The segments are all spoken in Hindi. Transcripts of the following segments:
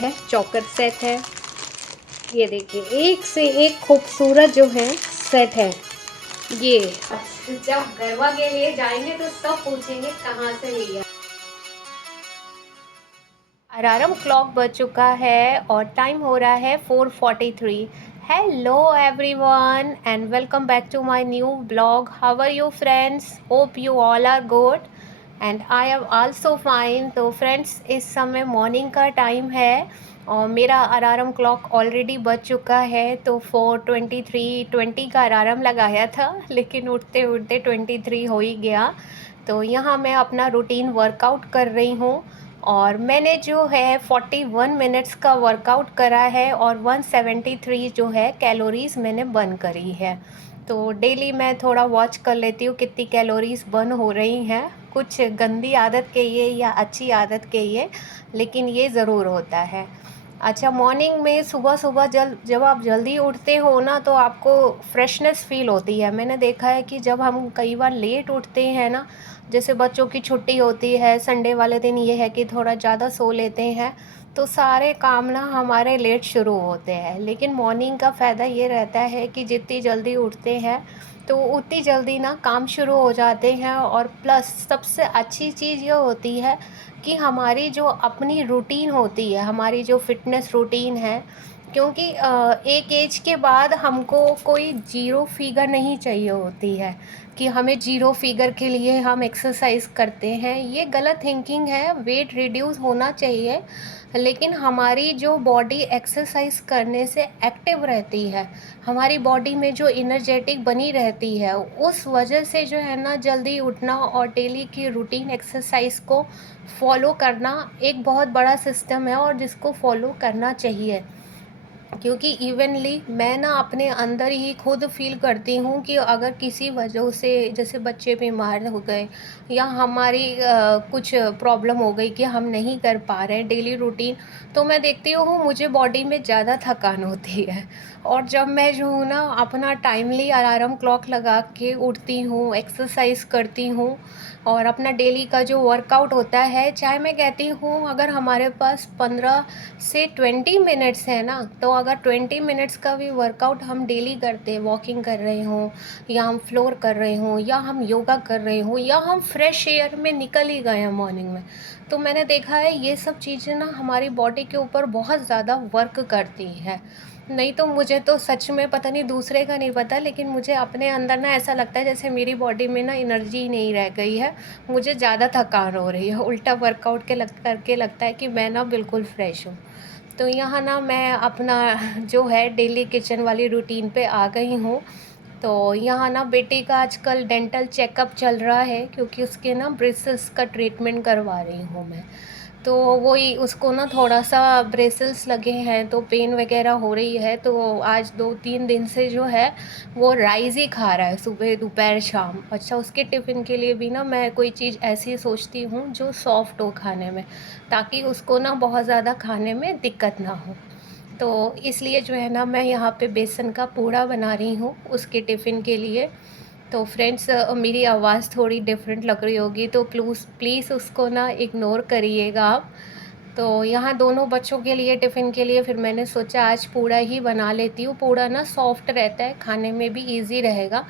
है, चॉकर सेट है। ये देखिए एक से एक खूबसूरत जो है सेट है ये। जब गरबा के लिए जाएंगे तो सब पूछेंगे कहाँ से लिया। अलार्म क्लॉक बज चुका है और टाइम हो रहा है 4:43। Hello everyone and welcome back to my new blog. How are you friends? Hope you all are good and I am also fine. तो फ्रेंड्स इस समय मॉर्निंग का टाइम है और मेरा अलार्म क्लॉक ऑलरेडी बज चुका है। तो 4:23 का अलार्म लगाया था लेकिन उठते उठते 23 हो ही गया। तो यहाँ मैं अपना रूटीन वर्कआउट कर रही हूँ और मैंने जो है 41 मिनट्स का वर्कआउट करा है और 173 जो है कैलोरीज़ मैंने बर्न करी है। तो डेली मैं थोड़ा वॉच कर लेती हूँ कितनी कैलोरीज़ बर्न हो रही हैं। कुछ गंदी आदत के ये या अच्छी आदत के ये, लेकिन ये ज़रूर होता है। अच्छा, मॉर्निंग में सुबह सुबह जब आप जल्दी उठते हो ना तो आपको फ्रेशनेस फील होती है। मैंने देखा है कि जब हम कई बार लेट उठते हैं ना, जैसे बच्चों की छुट्टी होती है, संडे वाले दिन ये है कि थोड़ा ज़्यादा सो लेते हैं तो सारे काम ना हमारे लेट शुरू होते हैं। लेकिन मॉर्निंग का फ़ायदा ये रहता है कि जितनी जल्दी उठते हैं तो उतनी जल्दी ना काम शुरू हो जाते हैं। और प्लस सबसे अच्छी चीज़ ये होती है कि हमारी जो अपनी रूटीन होती है, हमारी जो फ़िटनेस रूटीन है, क्योंकि एक एज के बाद हमको कोई ज़ीरो फिगर नहीं चाहिए होती है कि हमें ज़ीरो फिगर के लिए हम एक्सरसाइज करते हैं। ये गलत थिंकिंग है। वेट रिड्यूस होना चाहिए लेकिन हमारी जो बॉडी एक्सरसाइज करने से एक्टिव रहती है, हमारी बॉडी में जो एनर्जेटिक बनी रहती है, उस वजह से जो है ना जल्दी उठना और डेली की रूटीन एक्सरसाइज को फॉलो करना एक बहुत बड़ा सिस्टम है और जिसको फॉलो करना चाहिए। क्योंकि इवनली मैं ना अपने अंदर ही खुद फील करती हूँ कि अगर किसी वजह से जैसे बच्चे बीमार हो गए या हमारी कुछ प्रॉब्लम हो गई कि हम नहीं कर पा रहे हैं डेली रूटीन, तो मैं देखती हूँ मुझे बॉडी में ज़्यादा थकान होती है। और जब मैं जो हूँ ना अपना टाइमली अलार्म क्लॉक लगा के उठती हूँ, एक्सरसाइज करती हूँ और अपना डेली का जो वर्कआउट होता है, चाहे मैं कहती हूँ अगर हमारे पास 15 से 20 मिनट्स है ना, तो अगर 20 मिनट्स का भी वर्कआउट हम डेली करते हैं, वॉकिंग कर रहे हों या हम फ्लोर कर रहे हों या हम योगा कर रहे हों या हम फ्रेश एयर में निकल ही गए हैं मॉर्निंग में, तो मैंने देखा है ये सब चीज़ें ना हमारी बॉडी के ऊपर बहुत ज़्यादा वर्क करती है। नहीं तो मुझे तो सच में पता नहीं, दूसरे का नहीं पता, लेकिन मुझे अपने अंदर ना ऐसा लगता है जैसे मेरी बॉडी में ना एनर्जी ही नहीं रह गई है, मुझे ज़्यादा थकान हो रही है। उल्टा वर्कआउट करके लगता है कि मैं ना बिल्कुल फ्रेश हूँ। तो यहाँ ना मैं अपना जो है डेली किचन वाली रूटीन पे आ गई हूँ। तो यहाँ ना बेटे का आजकल डेंटल चेकअप चल रहा है क्योंकि उसके ना ब्रिसल्स का ट्रीटमेंट करवा रही हूँ मैं। तो वही उसको ना थोड़ा सा ब्रेसल्स लगे हैं तो पेन वगैरह हो रही है। तो आज 2-3 दिन से जो है वो राइस ही खा रहा है सुबह दोपहर शाम। अच्छा, उसके टिफ़िन के लिए भी ना मैं कोई चीज़ ऐसी सोचती हूँ जो सॉफ्ट हो खाने में, ताकि उसको ना बहुत ज़्यादा खाने में दिक्कत ना हो। तो इसलिए जो है ना मैं यहाँ पे बेसन का पूड़ा बना रही हूँ उसके टिफ़िन के लिए। तो फ्रेंड्स मेरी आवाज़ थोड़ी डिफरेंट लग रही होगी तो प्लीज़ उसको ना इग्नोर करिएगा आप। तो यहाँ दोनों बच्चों के लिए टिफ़िन के लिए फिर मैंने सोचा आज पूड़ा ही बना लेती हूँ। पूड़ा ना सॉफ्ट रहता है, खाने में भी इजी रहेगा।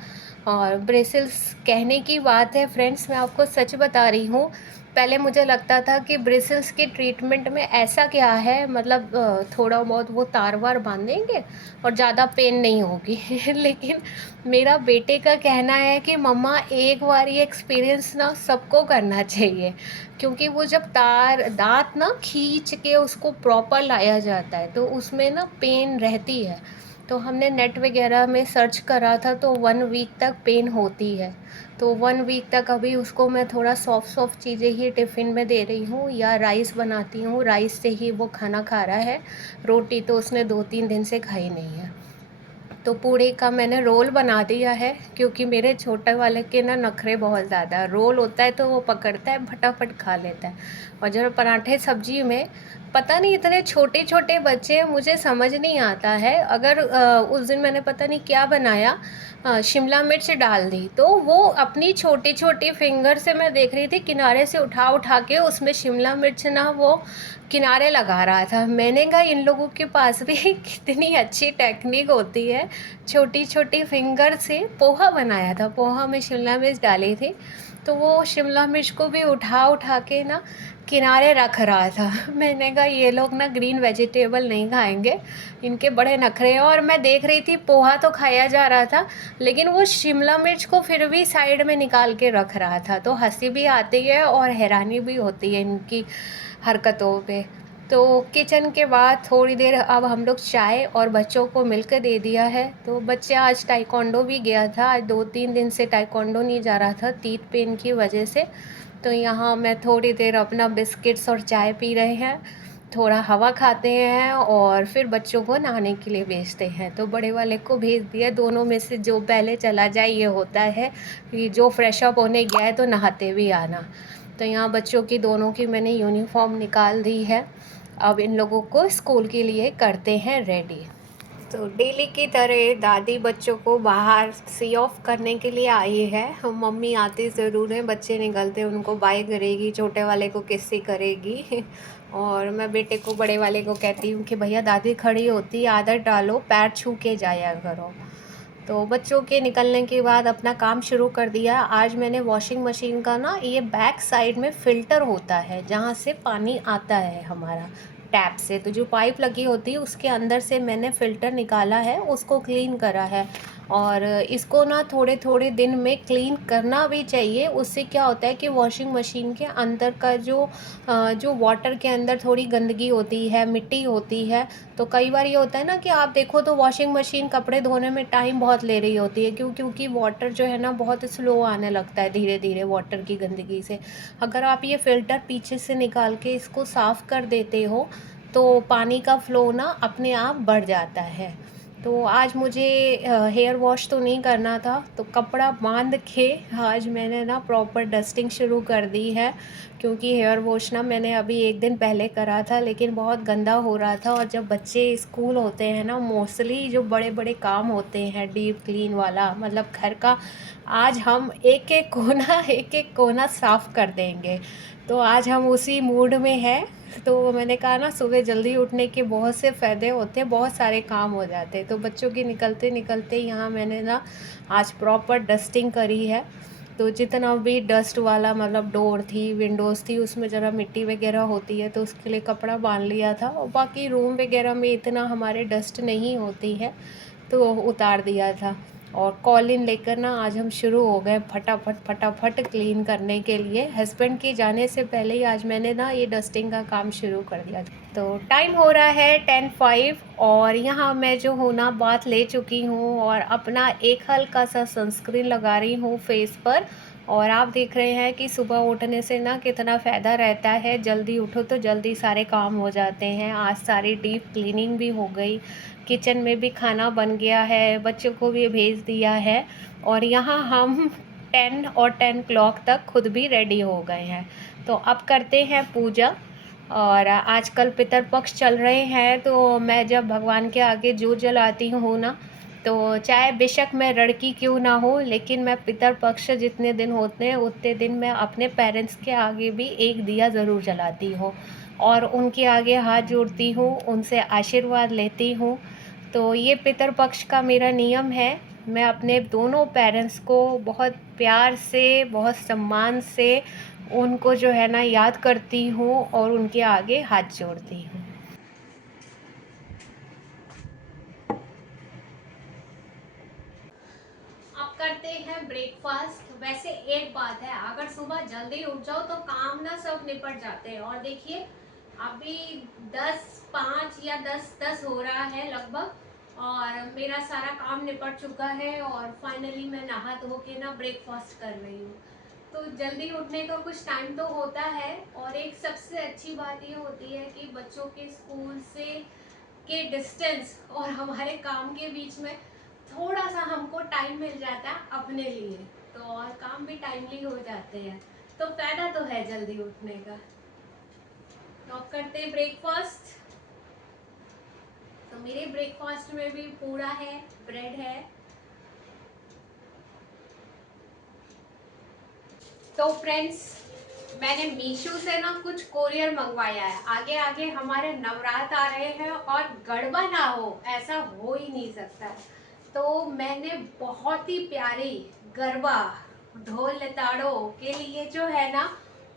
और ब्रिसल्स कहने की बात है फ्रेंड्स, मैं आपको सच बता रही हूँ, पहले मुझे लगता था कि ब्रिसल्स के ट्रीटमेंट में ऐसा क्या है, मतलब थोड़ा बहुत वो तार वार बांधेंगे और ज़्यादा पेन नहीं होगी लेकिन मेरा बेटे का कहना है कि मम्मा एक बार ये एक्सपीरियंस ना सबको करना चाहिए, क्योंकि वो जब तार दाँत ना खींच के उसको प्रॉपर लाया जाता है तो उसमें ना पेन रहती है। तो हमने नेट वगैरह में सर्च करा था तो 1 वीक तक पेन होती है। तो 1 वीक तक अभी उसको मैं थोड़ा सॉफ्ट चीज़ें ही टिफ़िन में दे रही हूँ या राइस बनाती हूँ, राइस से ही वो खाना खा रहा है। रोटी तो उसने 2-3 दिन से खाई नहीं है। तो पूड़ी का मैंने रोल बना दिया है क्योंकि मेरे छोटे वाले के ना नखरे बहुत ज़्यादा, रोल होता है तो वो पकड़ता है फटाफट खा लेता है। और जब पराठे सब्जी में पता नहीं इतने छोटे छोटे बच्चे हैं, मुझे समझ नहीं आता है। अगर उस दिन मैंने पता नहीं क्या बनाया, शिमला मिर्च डाल दी, तो वो अपनी छोटी छोटी फिंगर से मैं देख रही थी किनारे से उठा उठा के उसमें शिमला मिर्च ना वो किनारे लगा रहा था। मैंने कहा इन लोगों के पास भी कितनी अच्छी टेक्निक होती है, छोटी छोटी फिंगर से पोहा बनाया था, पोहा में शिमला मिर्च डाली थी, तो वो शिमला मिर्च को भी उठा उठा के ना किनारे रख रहा था। मैंने कहा ये लोग ना ग्रीन वेजिटेबल नहीं खाएंगे, इनके बड़े नखरे हैं। और मैं देख रही थी पोहा तो खाया जा रहा था, लेकिन वो शिमला मिर्च को फिर भी साइड में निकाल के रख रहा था। तो हंसी भी आती है और हैरानी भी होती है इनकी हरकतों पे। तो किचन के बाद थोड़ी देर अब हम लोग चाय और बच्चों को मिलकर दे दिया है। तो बच्चे आज ताइक्वांडो भी गया था, आज 2-3 दिन से ताइक्वांडो नहीं जा रहा था तीत पेन की वजह से। तो यहाँ मैं थोड़ी देर अपना बिस्किट्स और चाय पी रहे हैं, थोड़ा हवा खाते हैं और फिर बच्चों को नहाने के लिए भेजते हैं। तो बड़े वाले को भेज दिया, दोनों में से जो पहले चला जाए ये होता है कि जो फ्रेश अप होने गया है तो नहाते भी आना। तो यहाँ बच्चों की दोनों की मैंने यूनिफॉर्म निकाल दी है, अब इन लोगों को स्कूल के लिए करते हैं रेडी। तो डेली की तरह दादी बच्चों को बाहर सी ऑफ करने के लिए आई है। मम्मी आती ज़रूर है, बच्चे निकलते उनको बाय करेगी, छोटे वाले को किस्सी करेगी और मैं बेटे को बड़े वाले को कहती हूँ कि भैया दादी खड़ी होती, आदत डालो, पैर छू के जाया करो। तो बच्चों के निकलने के बाद अपना काम शुरू कर दिया। आज मैंने वॉशिंग मशीन का ना ये बैक साइड में फ़िल्टर होता है जहाँ से पानी आता है हमारा टैप से, तो जो पाइप लगी होती है उसके अंदर से मैंने फ़िल्टर निकाला है, उसको क्लीन करा है। और इसको ना थोड़े थोड़े दिन में क्लीन करना भी चाहिए। उससे क्या होता है कि वॉशिंग मशीन के अंदर का जो वाटर के अंदर थोड़ी गंदगी होती है, मिट्टी होती है, तो कई बार ये होता है ना कि आप देखो तो वॉशिंग मशीन कपड़े धोने में टाइम बहुत ले रही होती है, क्योंकि वाटर जो है ना बहुत स्लो आने लगता है धीरे धीरे वाटर की गंदगी से। अगर आप ये फ़िल्टर पीछे से निकाल के इसको साफ़ कर देते हो तो पानी का फ़्लो ना अपने आप बढ़ जाता है। तो आज मुझे हेयर वॉश तो नहीं करना था, तो कपड़ा बांध के आज मैंने ना प्रॉपर डस्टिंग शुरू कर दी है, क्योंकि हेयर वॉश ना मैंने अभी 1 दिन पहले करा था लेकिन बहुत गंदा हो रहा था। और जब बच्चे स्कूल होते हैं ना, मोस्टली जो बड़े बड़े काम होते हैं डीप क्लीन वाला, मतलब घर का, आज हम एक एक कोना साफ़ कर देंगे। तो आज हम उसी मूड में हैं। तो मैंने कहा ना सुबह जल्दी उठने के बहुत से फ़ायदे होते हैं, बहुत सारे काम हो जाते हैं। तो बच्चों के निकलते निकलते यहाँ मैंने ना आज प्रॉपर डस्टिंग करी है। तो जितना भी डस्ट वाला, मतलब डोर थी, विंडोज़ थी, उसमें ज़रा मिट्टी वगैरह होती है तो उसके लिए कपड़ा बांध लिया था। और बाकी रूम वगैरह में इतना हमारे डस्ट नहीं होती है तो उतार दिया था। और कॉलिन लेकर ना आज हम शुरू हो गए फटाफट फटाफट क्लीन करने के लिए। हस्बैंड के जाने से पहले ही आज मैंने ना ये डस्टिंग का काम शुरू कर दिया। तो टाइम हो रहा है 10:05 और यहाँ मैं जो हूँ ना बाथ ले चुकी हूँ और अपना एक हल्का सा सनस्क्रीन लगा रही हूँ फेस पर। और आप देख रहे हैं कि सुबह उठने से ना कितना फ़ायदा रहता है, जल्दी उठो तो जल्दी सारे काम हो जाते हैं। आज सारी डीप क्लीनिंग भी हो गई, किचन में भी खाना बन गया है, बच्चों को भी भेज दिया है और यहाँ हम 10 और 10 क्लॉक तक खुद भी रेडी हो गए हैं। तो अब करते हैं पूजा। और आजकल पितरपक्ष चल रहे हैं, तो मैं जब भगवान के आगे जोत जलाती हूँ ना, तो चाहे बेशक मैं लड़की क्यों ना हो, लेकिन मैं पितरपक्ष जितने दिन होते हैं उतने दिन मैं अपने पेरेंट्स के आगे भी एक दिया ज़रूर जलाती हूँ और उनके आगे हाथ जोड़ती हूँ, उनसे आशीर्वाद लेती हूँ। तो ये पितरपक्ष का मेरा नियम है। मैं अपने दोनों पेरेंट्स को बहुत प्यार से, बहुत सम्मान से उनको जो है ना याद करती हूँ और उनके आगे हाथ जोड़ती हूँ। अब करते हैं ब्रेकफास्ट। वैसे एक बात है, अगर सुबह जल्दी उठ जाओ तो काम ना सब निपट जाते हैं। और देखिए अभी 10:05 या 10:10 हो रहा है लगभग और मेरा सारा काम निपट चुका है और फाइनली मैं नहा धो के ना ब्रेकफास्ट कर रही हूँ। तो जल्दी उठने का कुछ टाइम तो होता है और एक सबसे अच्छी बात ये होती है कि बच्चों के स्कूल से के डिस्टेंस और हमारे काम के बीच में थोड़ा सा हमको टाइम मिल जाता है अपने लिए, तो और काम भी टाइमली हो जाते हैं। तो फायदा तो है जल्दी उठने का। तो अब करते हैं ब्रेकफास्ट। तो मेरे ब्रेकफास्ट में भी पूड़ा है, ब्रेड है तो फ्रेंड्स, मैंने मीशो से ना कुछ कोरियर मंगवाया है। आगे आगे हमारे नवरात्र आ रहे हैं और गड़बड़ ना हो ऐसा हो ही नहीं सकता। तो मैंने बहुत ही प्यारी गरबा ढोल लताड़ों के लिए जो है ना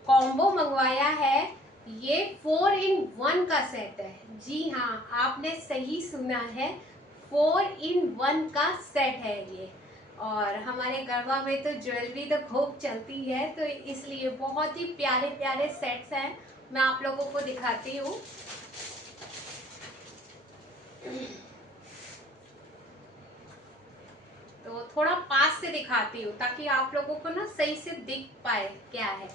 कॉम्बो मंगवाया है। ये 4 in 1 का सेट है। जी हाँ, आपने सही सुना है, 4 in 1 का सेट है ये। और हमारे गरबा में तो ज्वेलरी तो खूब चलती है, तो इसलिए बहुत ही प्यारे प्यारे सेट्स हैं। मैं आप लोगों को दिखाती हूँ। तो थोड़ा पास से दिखाती हूँ ताकि आप लोगों को ना सही से दिख पाए क्या है।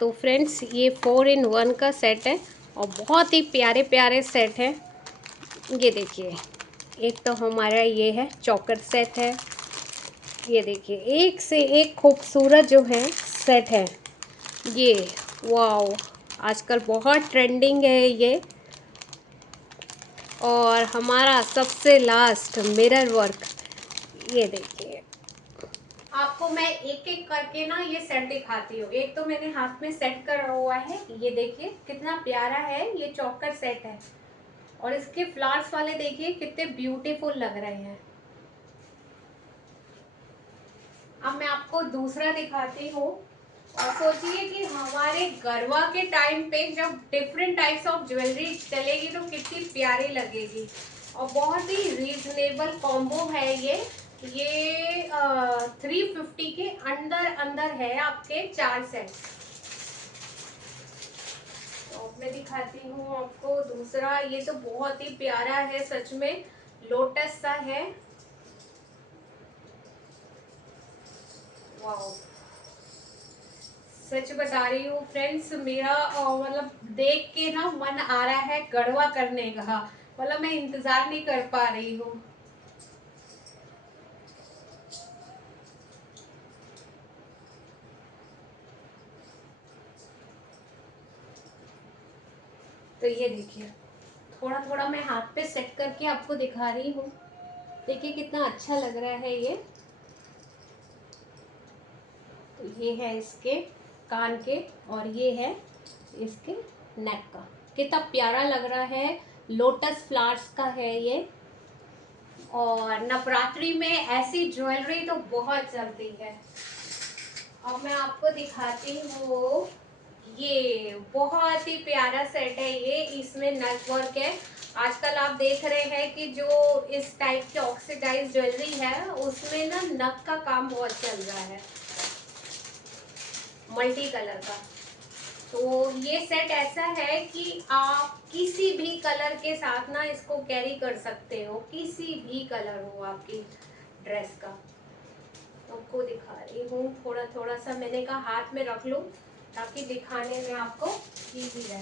तो फ्रेंड्स, ये 4 in 1 का सेट है और बहुत ही प्यारे प्यारे सेट हैं। ये देखिए, एक तो हमारा ये है चौकर सेट है। ये देखिए, एक से एक खूबसूरत जो है सेट है ये। वाओ, आजकल बहुत ट्रेंडिंग है ये। और हमारा सबसे लास्ट मिरर वर्क, ये देखिए। आपको मैं एक एक करके ना ये सेट दिखाती हूँ। एक तो मैंने हाथ में सेट करा हुआ है, ये देखिए कितना प्यारा है। ये चौकर सेट है और इसके फ्लावर्स वाले देखिए कितने ब्यूटीफुल लग रहे हैं। अब मैं आपको दूसरा दिखाती हूँ। और सोचिए कि हमारे गरबा के टाइम पे जब डिफरेंट टाइप्स ऑफ ज्वेलरी चलेगी तो कितनी प्यारी लगेगी। और बहुत ही रीजनेबल कॉम्बो है ये। 350 के अंदर अंदर है आपके 4 सेट। तो मैं दिखाती हूँ आपको दूसरा। ये तो बहुत ही प्यारा है, सच में लोटस सा है। वाओ, सच बता रही हूँ फ्रेंड्स, मेरा मतलब देख के ना मन आ रहा है गढ़वा करने का। मतलब मैं इंतजार नहीं कर पा रही हूँ। तो ये देखिए, थोड़ा थोड़ा मैं हाथ पे सेट करके आपको दिखा रही हूँ। देखिए कितना अच्छा लग रहा है ये। तो ये है इसके कान के और ये है इसके नेक का। कितना प्यारा लग रहा है। लोटस फ्लावर्स का है ये। और नवरात्रि में ऐसी ज्वेलरी तो बहुत चलती है। और मैं आपको दिखाती हूँ, ये बहुत ही प्यारा सेट है ये। इसमें नग वर्क है। आजकल आप देख रहे हैं कि जो इस टाइप की ऑक्सीडाइज ज्वेलरी है उसमें ना नग का काम बहुत चल रहा है, मल्टी कलर का। तो ये सेट ऐसा है कि आप किसी भी कलर के साथ ना इसको कैरी कर सकते हो, किसी भी कलर हो आपकी ड्रेस का। आपको दिखा रही हूँ, थोड़ा थोड़ा सा मैंने कहा हाथ में रख लूँ ताकि दिखाने में आपको इजी रहे।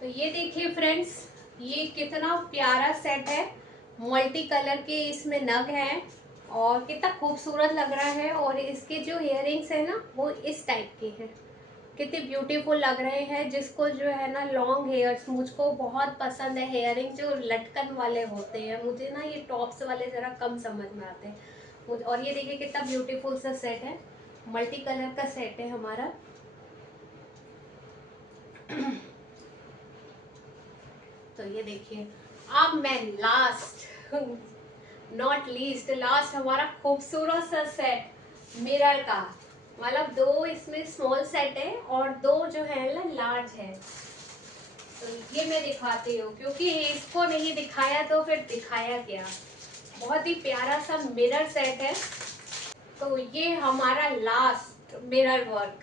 तो ये देखिए फ्रेंड्स, ये कितना प्यारा सेट है। मल्टी कलर के इसमें नग हैं और कितना खूबसूरत लग रहा है। और इसके जो इयररिंग्स है ना वो इस टाइप के हैं, कितने ब्यूटीफुल लग रहे हैं। जिसको जो है ना लॉन्ग हेयर्स, मुझको बहुत पसंद है हेयरिंग जो लटकन वाले होते हैं। मुझे ना ये टॉप्स वाले ज़रा कम समझ में आते हैं। और ये देखिए कितना ब्यूटीफुल सा सेट है, मल्टी कलर का सेट है हमारा। तो ये देखिए, अब मैं लास्ट नॉट लीस्ट, लास्ट हमारा खूबसूरत सा सेट मिरर का। मतलब 2 इसमें स्मॉल सेट है और 2 जो है ना लार्ज है। तो ये मैं दिखाती हूँ क्योंकि इसको नहीं दिखाया तो फिर दिखाया क्या। बहुत ही प्यारा सा मिरर सेट है। तो ये हमारा लास्ट मिरर वर्क,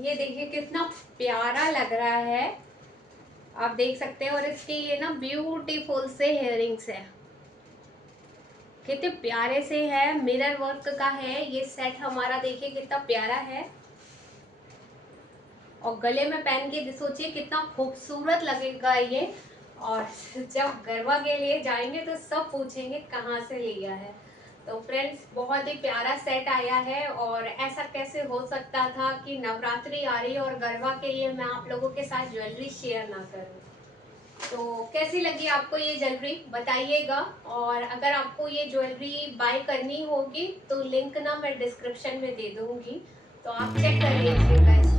ये देखिए कितना प्यारा लग रहा है, आप देख सकते हैं। और इसके ये ना ब्यूटीफुल से हेयरिंग्स है, कितने प्यारे से है, मिरर वर्क का है ये सेट हमारा। देखिए कितना प्यारा है। और गले में पहन के सोचिए कितना खूबसूरत लगेगा ये। और जब गरबा के लिए जाएंगे तो सब पूछेंगे कहाँ से लिया है। तो फ्रेंड्स, बहुत ही प्यारा सेट आया है। और ऐसा कैसे हो सकता था कि नवरात्रि आ रही है और गरबा के लिए मैं आप लोगों के साथ ज्वेलरी शेयर ना करूं। तो कैसी लगी आपको ये ज्वेलरी बताइएगा। और अगर आपको ये ज्वेलरी बाय करनी होगी तो लिंक ना मैं डिस्क्रिप्शन में दे दूंगी। तो आप चेक कर लीजिएगा